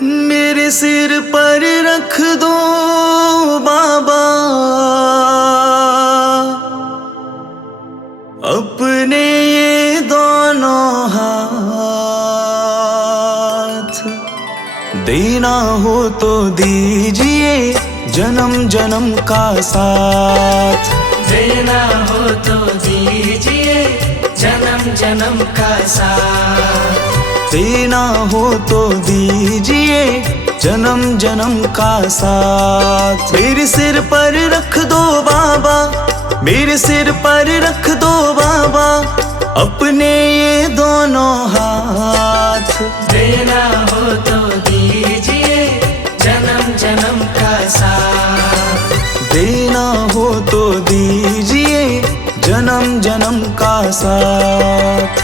मेरे सिर पर रख दो बाबा अपने ये दोनों हाथ। देना हो तो दीजिए जन्म जन्म का साथ। देना हो तो दीजिए जन्म जन्म का साथ। देना हो तो दीजिए जन्म जन्म का साथ। मेरे सिर पर रख दो बाबा, मेरे सिर पर रख दो बाबा अपने ये दोनों हाथ। देना हो तो दीजिए जन्म जन्म का साथ। देना हो तो दीजिए जन्म जन्म का साथ।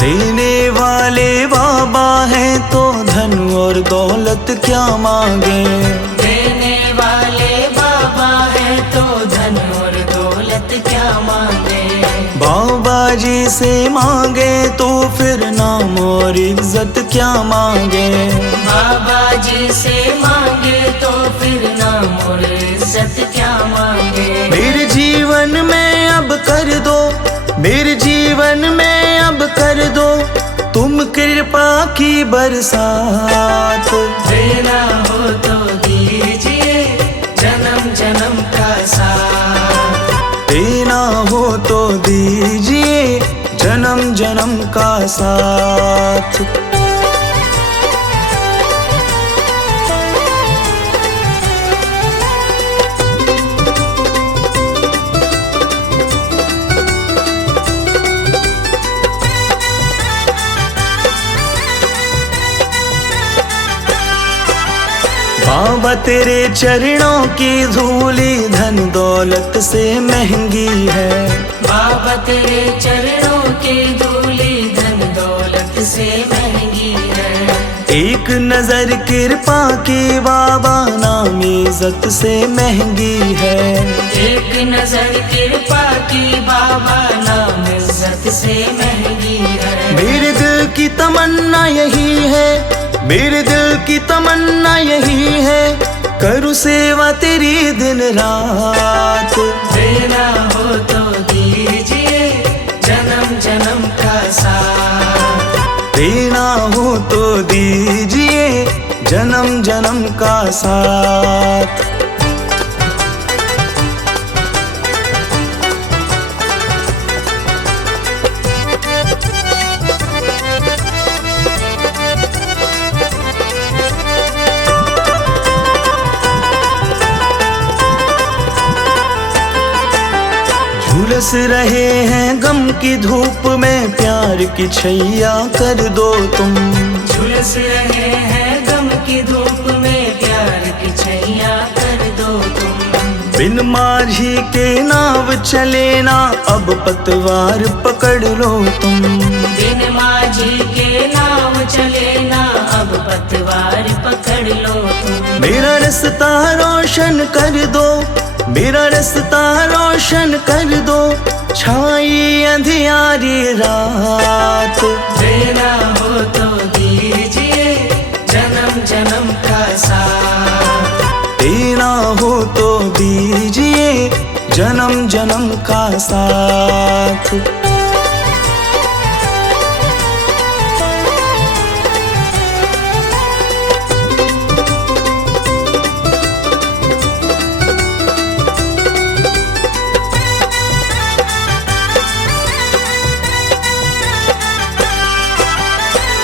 देने वाले बाबा हैं तो धन और दौलत क्या मांगे। देने वाले बाबा हैं तो धन और दौलत क्या मांगे। बाबा जी से मांगे तो फिर नाम और इज्जत क्या मांगे। बाबा जी से मांगे तो फिर नाम और इज्जत क्या मांगे। मेरे जीवन में अब कर दो, मेरे जीवन में अब कर दो तुम कृपा की बरसात। देना हो तो दीजिए जन्म जन्म का साथ। देना हो तो दीजिए जन्म जन्म का साथ। बाबा तेरे चरणों की धूली धन दौलत से महंगी है। बाबा तेरे चरणों की धूली धन दौलत से महंगी है। एक नजर कृपा की बाबा नाम इज्जत से महंगी है। एक नजर कृपा की बाबा नाम इज्जत से महंगी है। मेरे दिल की तमन्ना यही है, मेरे दिल की तमन्ना यही है करूँ सेवा तेरी दिन रात। देना हो तो दीजिए जन्म जन्म का साथ। देना हो तो दीजिए जन्म जन्म का साथ। झुलस रहे हैं गम की धूप में प्यार की छैया कर दो तुम। झुलस रहे हैं गम की धूप में प्यार की छैया कर दो तुम। बिन माझी के नाव चले ना अब पतवार पकड़ लो तुम। बिन माझी के नाव चले ना अब पतवार पकड़ लो तुम। मेरा रास्ता रोशन कर दो, मेरा रास्ता रोशन कर दो छाई अंधियारी रात। देना हो तो दीजिए जन्म जन्म का साथ। देना हो तो दीजिए जन्म जन्म का साथ।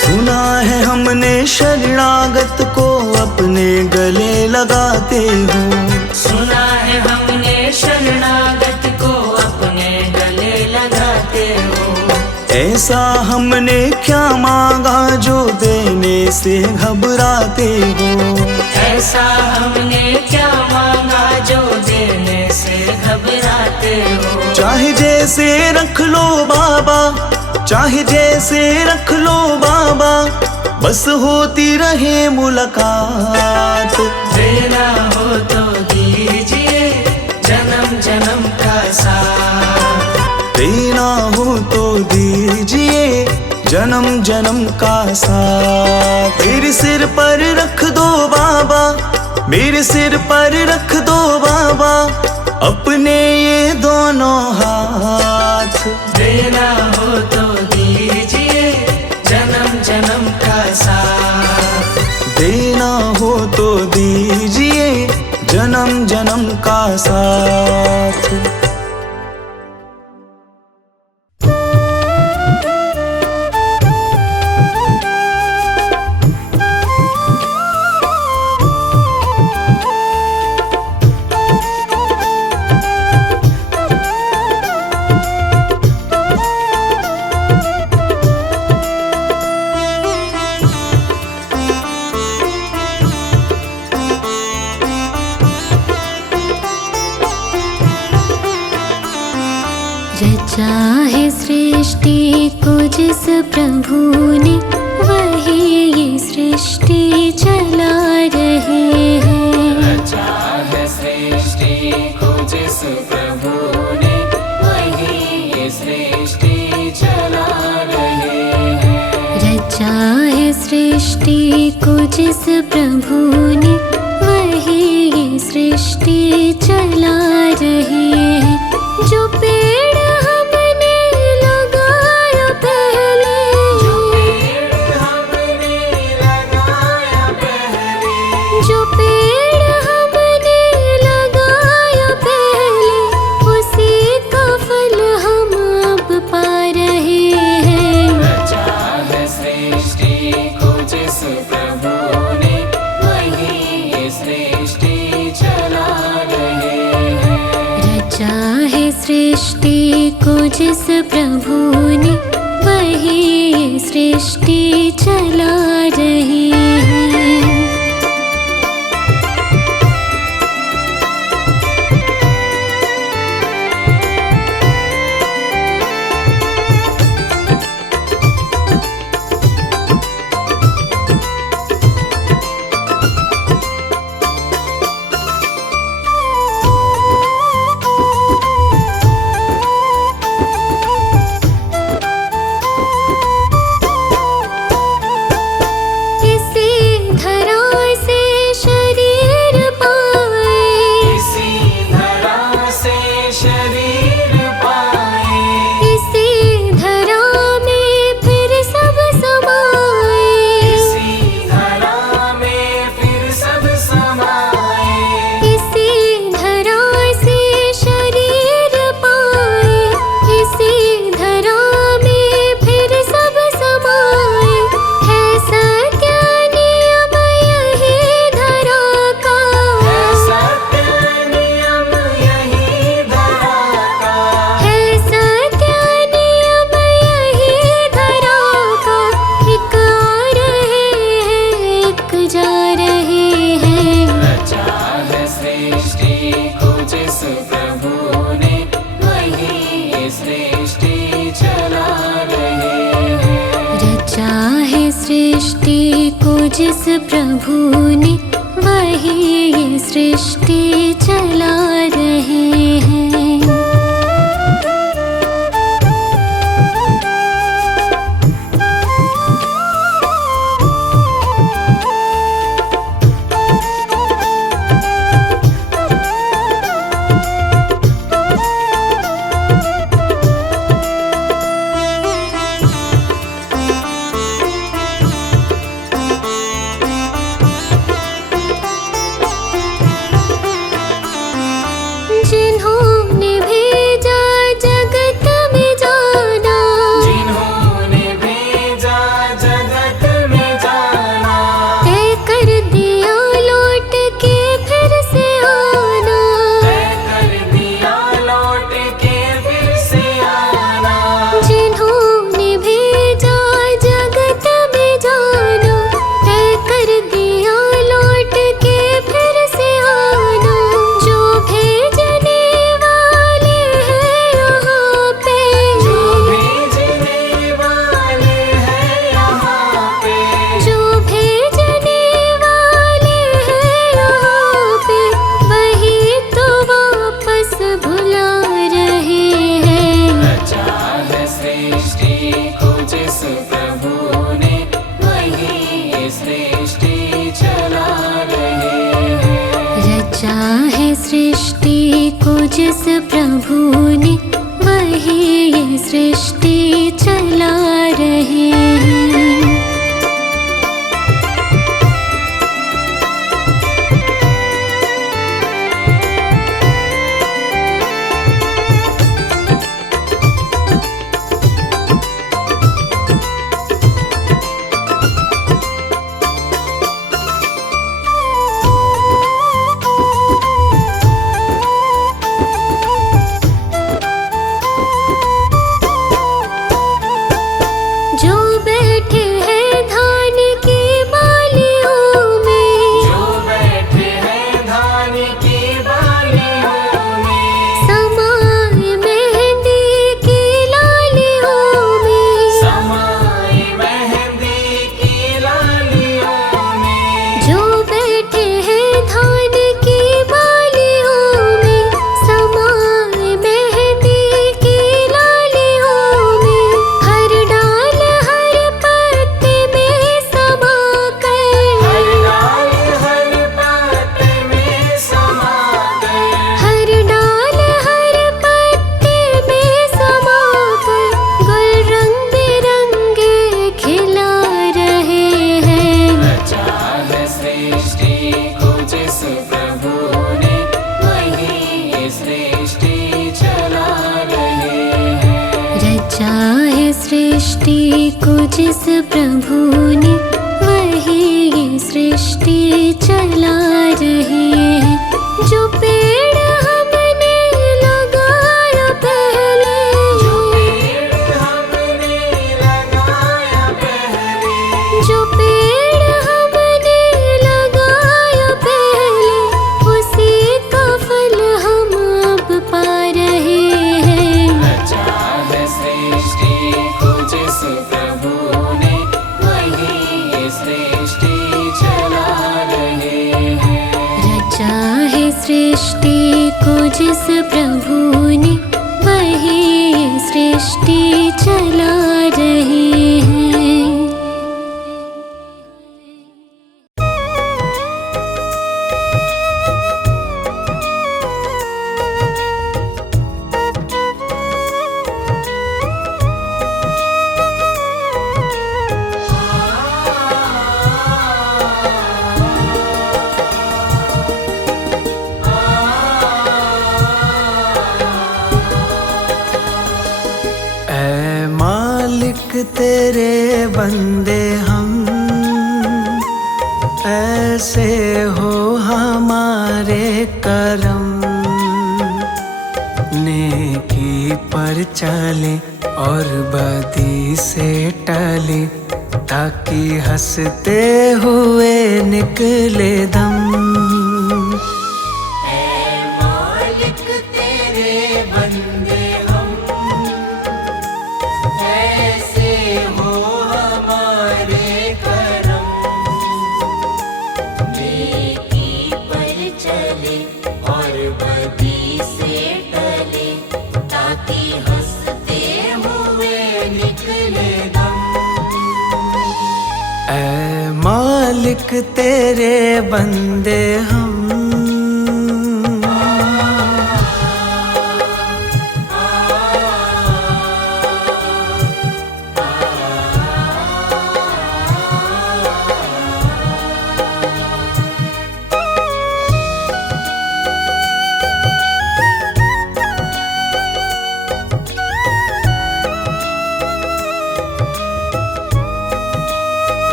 सुना है हमने शरणागत को अपने गले लगाते हो। सुना है हमने शरणागत को अपने गले लगाते हो। ऐसा हमने क्या मांगा जो देने से घबराते हो। ऐसा हमने क्या मांगा जो देने से घबराते हो। चाहे जैसे रख लो बाबा, चाहे जैसे रख लो बाबा, बस होती रहे मुलाकात। देना हो तो दीजिए जन्म जन्म का साथ। देना हो तो दीजिए जन्म जन्म का साथ। मेरे सिर पर रख दो बाबा, मेरे सिर पर रख दो बाबा, अपने ये दोनों हाथ। देना हो तो दीजिए जन्म जन्म का साथ। देना हो तो दीजिए जन्म जन्म का साथ। रचा है सृष्टि को जिस प्रभु ने, वही ये सृष्टि चला रहे हैं। रचा है सृष्टि को जिस प्रभु ने, वही ये सृष्टि चला रहे हैं। रचा है सृष्टि को जिस प्रभु ने, वही ये सृष्टि चला रहे हैं। जो पेड़ हमने लगाया पहले, जो पेड़ हमने लगाया पहले, जो पेड़ हमने लगाया पहले, उसी का फल हम अब पा रहे हैं। रचा है सृष्टि को जिस प्रभु ने, वही ये सृष्टि चला रहे हैं। रचा है सृष्टि को जिस प्रभु ने, वही ये सृष्टि चला रहे हैं। सृष्टि को जिस प्रभु ने, वही ये सृष्टि चला रहे हैं। जिन सृष्टि को जिस प्रभु ने वही सृष्टि चला रहे हैं। रचा है सृष्टि को जिस प्रभु ने वही ये सृष्टि चला रहे हैं। सृष्टि को जिस प्रभु ने वही ये सृष्टि चला रहे हैं। जो पेड़ हमने लगाया पहले, जो पेड़ हमने लगाया पहले, जो पेड़ हमने लगाया पहले, उसी का फल हम अब पा रहे हैं। रचा है सृष्टि को जिस प्रभु ने वही सृष्टि चला रहे हैं। रचा है सृष्टि को जिस प्रभु ने वही सृष्टि चला रहे हैं। तेरे बंदे हम, ऐसे हो हमारे करम, नेकी पर चले और बदी से टले, ताकि हंसते हुए निकले दम। मालिक तेरे बंदे मालिक तेरे बंदे हम,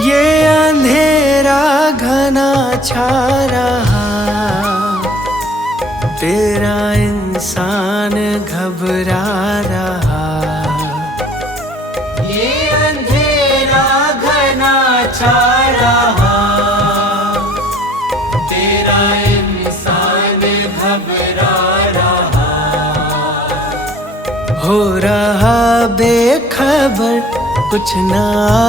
ये अंधेरा घना छा रहा, तेरा इंसान घबरा रहा। ये अंधेरा घना छा रहा, तेरा इंसान घबरा रहा। हो रहा बेखबर, कुछ ना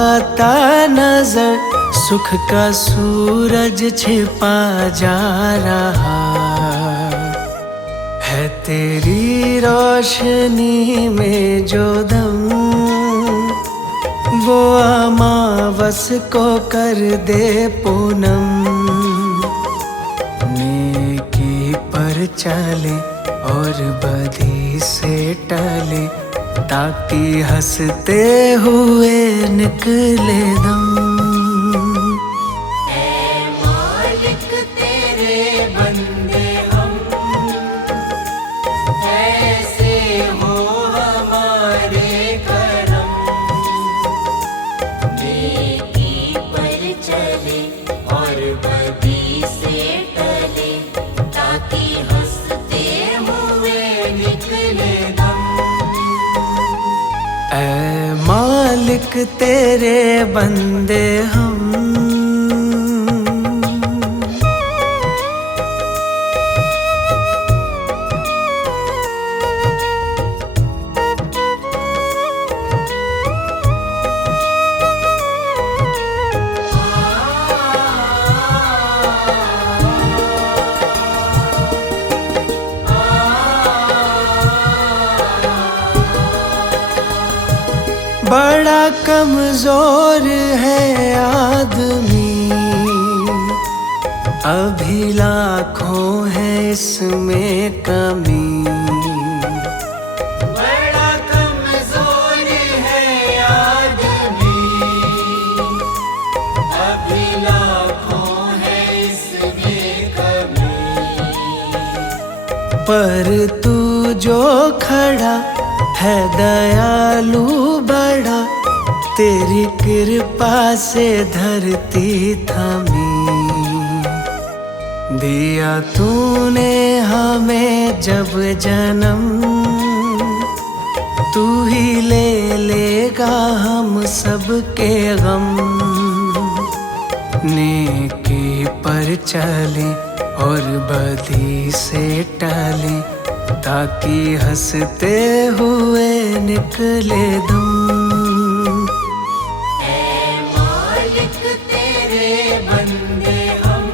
आता नजर, सुख का सूरज छिपा जा रहा है। तेरी रोशनी में जो दम वो अमावस को कर दे पूनम। नेकी पर चले और बदी से टले ताकि हंसते हुए निकले दम। ऐ मालिक तेरे बंदे हम, ऐसे हो हमारे करम। नेकी पर चले और बदी से टले ताकि हंसते हुए निकले दम। ऐ मालिक तेरे बंदे हम। बड़ा कमजोर है आदमी, अभी लाखों है इसमें कमी। बड़ा कमजोर है आदमी, अभी लाखों है इसमें कमी। पर तू जो खड़ा है दयालु बड़ा, तेरी कृपा से धरती थमी। दिया तूने हमें जब जन्म, तू ही ले लेगा हम सबके गम। नेकी पर चले और बदी से टले ताकि हंसते हुए निकले दम। ऐ मालिक तेरे बंदे हम,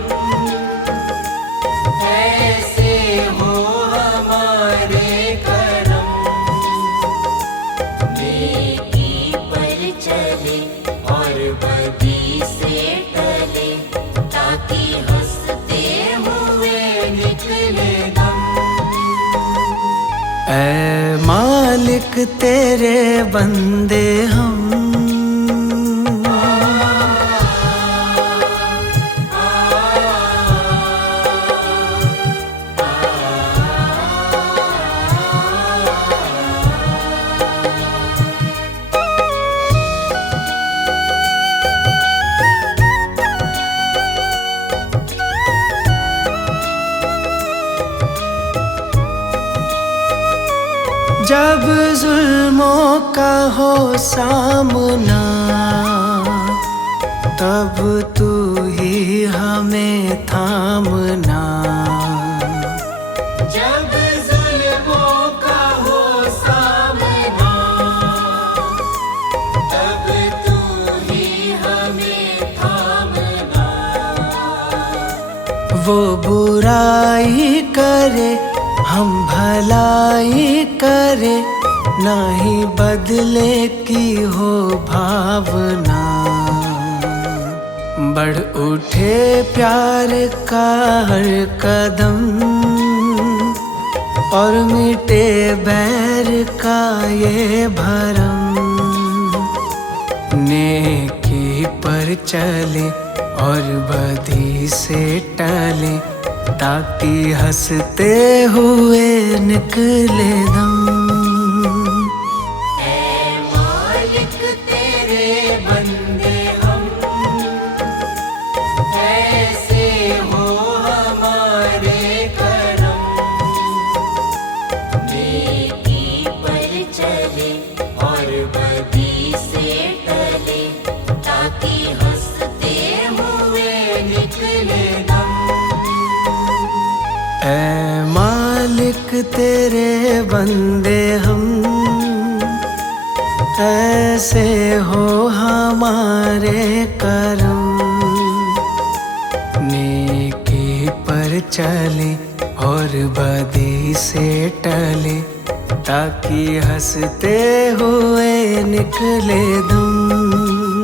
ऐसे हो हमारे करम। नेकी पर चले और बदी से टले ताकि हंसते हुए निकले दम। ऐ मालिक तेरे बंदे हम। जब जुल्मों का हो सामना, तब तू ही हमें थामना। जब जुल्मों का हो सामना, तब तू ही हमें थामना। वो बुराई करे हम भलाई करे, नाही बदले की हो भावना। बढ़ उठे प्यार का हर कदम और मिटे बैर का ये भरम। नेकी पर चले और बदी से टले ताकि हंसते हुए निकले दम। ऐ मालिक तेरे बंदे हम, ऐसे हो हमारे करम। नेकी पर चले और बदी से टले ताकि हंसते हुए निकले दम। ऐ मालिक तेरे बंदे हम, ऐसे हो हमारे करम। नेकी पर चले और बदी से टले ताकि हंसते हुए निकले दम।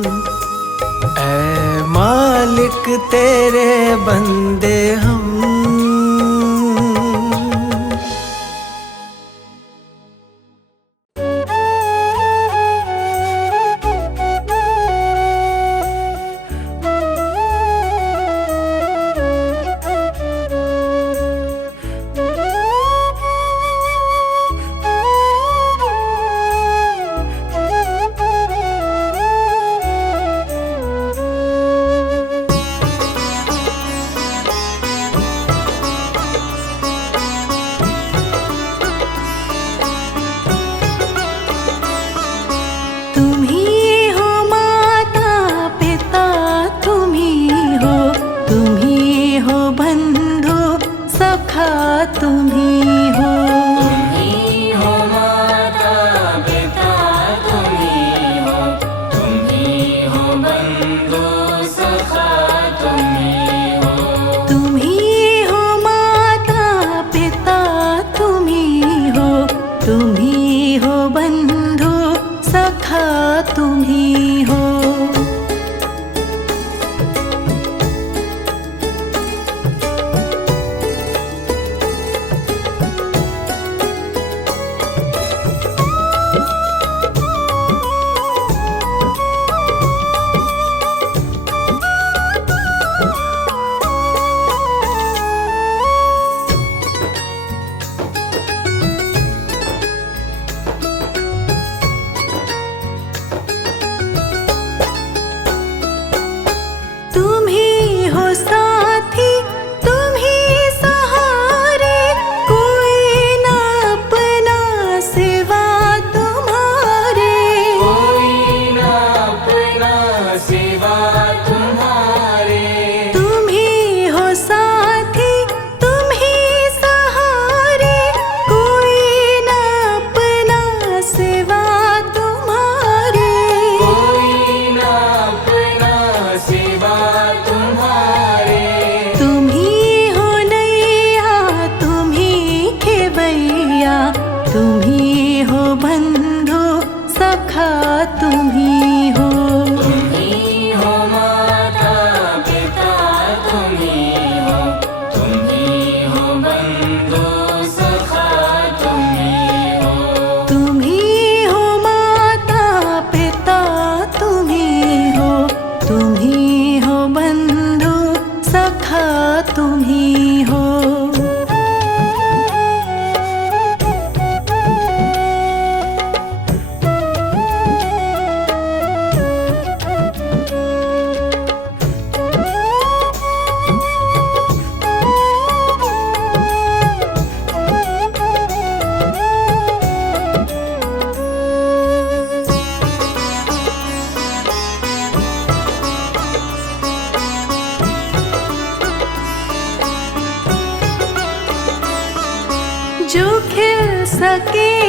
ऐ मालिक तेरे बंदे हम। जो खिल सके